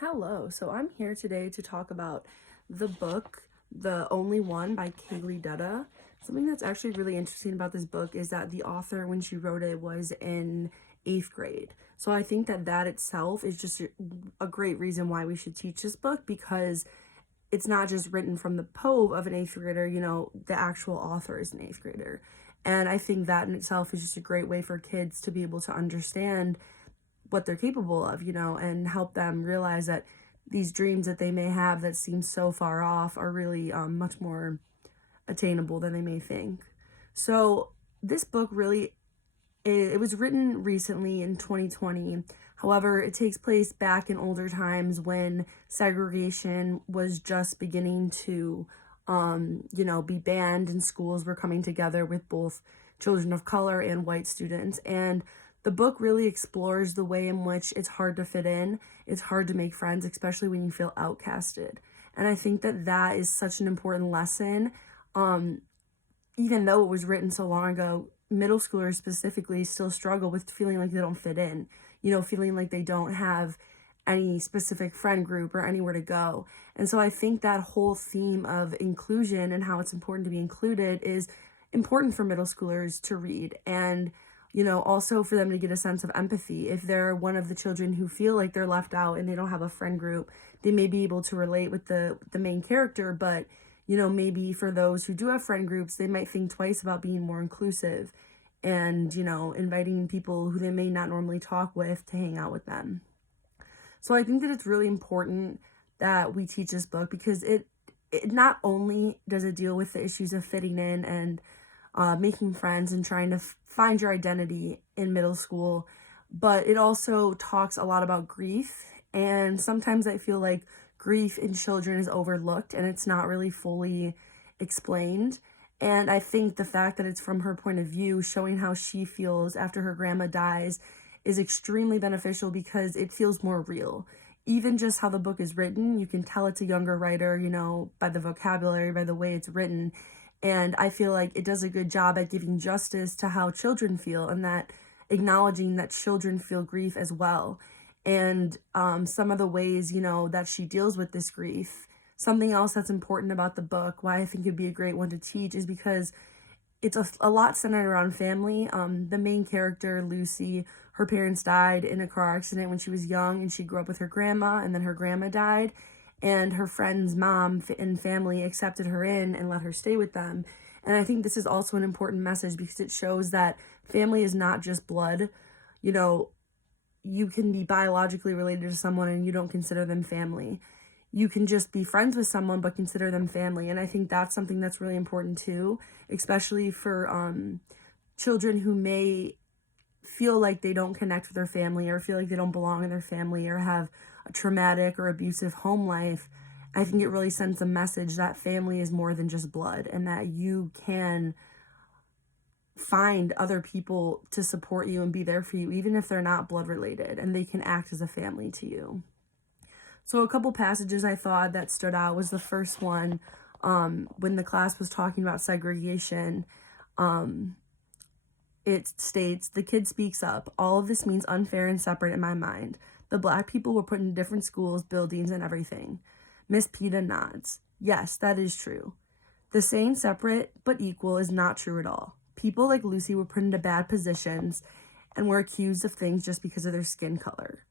Hello, so I'm here today to talk about the book, The Only One by Kaylee Duda. Something that's actually really interesting about this book is that the author, when she wrote it, was in 8th grade. So I think that that itself is just a great reason why we should teach this book, because it's not just written from the Poe of an 8th grader, the actual author is an 8th grader. And I think that in itself is just a great way for kids to be able to understand what they're capable of, and help them realize that these dreams that they may have that seem so far off are really much more attainable than they may think. So this book really, it was written recently in 2020. However, it takes place back in older times when segregation was just beginning to, be banned, and schools were coming together with both children of color and white students. And the book really explores the way in which it's hard to fit in, it's hard to make friends, especially when you feel outcasted. And I think that that is such an important lesson. Um, Even though it was written so long ago, middle schoolers specifically still struggle with feeling like they don't fit in, feeling like they don't have any specific friend group or anywhere to go. And so I think that whole theme of inclusion and how it's important to be included is important for middle schoolers to read. And also for them to get a sense of empathy. If they're one of the children who feel like they're left out and they don't have a friend group, they may be able to relate with the main character, but maybe for those who do have friend groups, they might think twice about being more inclusive and, inviting people who they may not normally talk with to hang out with them. So I think that it's really important that we teach this book, because it not only does it deal with the issues of fitting in and making friends and trying to find your identity in middle school, but it also talks a lot about grief. And sometimes I feel like grief in children is overlooked and it's not really fully explained. And I think the fact that it's from her point of view, showing how she feels after her grandma dies, is extremely beneficial because it feels more real. Even just how the book is written, you can tell it's a younger writer, by the vocabulary, by the way it's written. And I feel like it does a good job at giving justice to how children feel, and that acknowledging that children feel grief as well. And some of the ways, that she deals with this grief. Something else that's important about the book, why I think it'd be a great one to teach, is because it's a lot centered around family. The main character, Lucy, her parents died in a car accident when she was young, and she grew up with her grandma, and then her grandma died. And her friend's mom and family accepted her in and let her stay with them. And I think this is also an important message because it shows that family is not just blood. You know, you can be biologically related to someone and you don't consider them family. You can just be friends with someone but consider them family. And I think that's something that's really important too, especially for children who may feel like they don't connect with their family or feel like they don't belong in their family or have a traumatic or abusive home life. I think it really sends a message that family is more than just blood, and that you can find other people to support you and be there for you, even if they're not blood related, and they can act as a family to you. So a couple passages I thought that stood out was the first one, when the class was talking about segregation. It states, "The kid speaks up. All of this means unfair and separate in my mind. The black people were put in different schools, buildings, and everything." Miss Peta nods. "Yes, that is true. The saying separate but equal is not true at all. People like Lucy were put into bad positions and were accused of things just because of their skin color.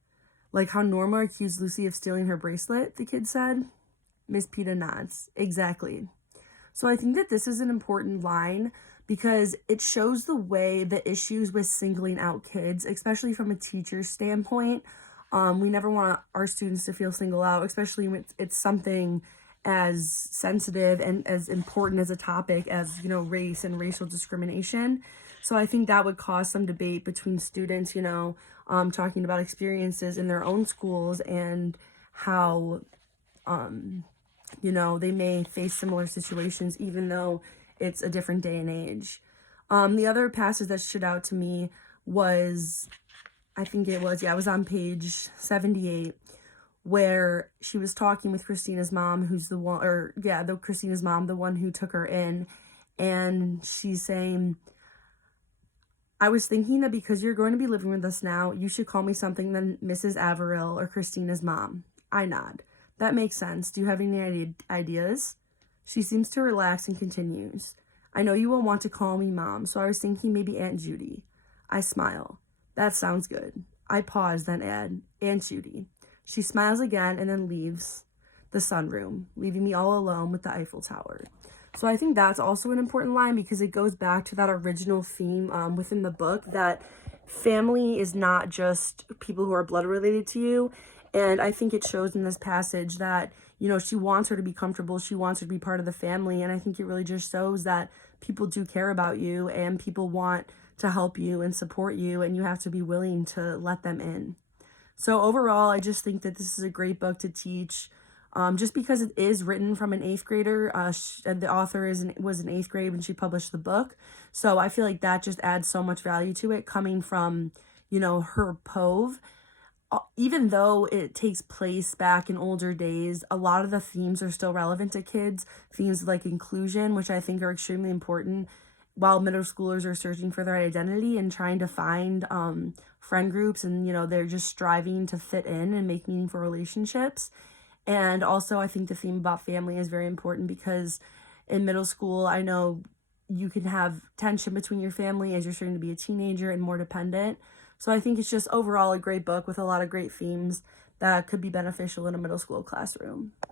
Like how Norma accused Lucy of stealing her bracelet," the kid said. Miss Peta nods. "Exactly." So I think that this is an important line because it shows the way the issues with singling out kids, especially from a teacher's standpoint. We never want our students to feel singled out, especially when it's something as sensitive and as important as a topic as, race and racial discrimination. So I think that would cause some debate between students, talking about experiences in their own schools and how, they may face similar situations, even though it's a different day and age. The other passage that stood out to me was, it was on page 78, where she was talking with Christina's mom, Christina's mom, the one who took her in, and she's saying, "I was thinking that because you're going to be living with us now, you should call me something than Mrs. Averill or Christina's mom. I nod. That makes sense. Do you have any ideas? She seems to relax and continues. I know you won't want to call me Mom, so I was thinking maybe Aunt Judy. I smile. That sounds good. I pause, then add, Aunt Judy. She smiles again and then leaves the sunroom, leaving me all alone with the Eiffel Tower. So I think that's also an important line because it goes back to that original theme within the book that family is not just people who are blood related to you. And I think it shows in this passage that, you know, she wants her to be comfortable. She wants her to be part of the family. And I think it really just shows that people do care about you and people want to help you and support you. And you have to be willing to let them in. So overall, I just think that this is a great book to teach. Just because it is written from an 8th grader, and the author was in 8th grade when she published the book. So I feel like that just adds so much value to it coming from, you know, her Pove. Even though it takes place back in older days, a lot of the themes are still relevant to kids. Themes like inclusion, which I think are extremely important while middle schoolers are searching for their identity and trying to find friend groups, and, you know, they're just striving to fit in and make meaningful relationships. And also, I think the theme about family is very important because in middle school, I know you can have tension between your family as you're starting to be a teenager and more dependent. So I think it's just overall a great book with a lot of great themes that could be beneficial in a middle school classroom.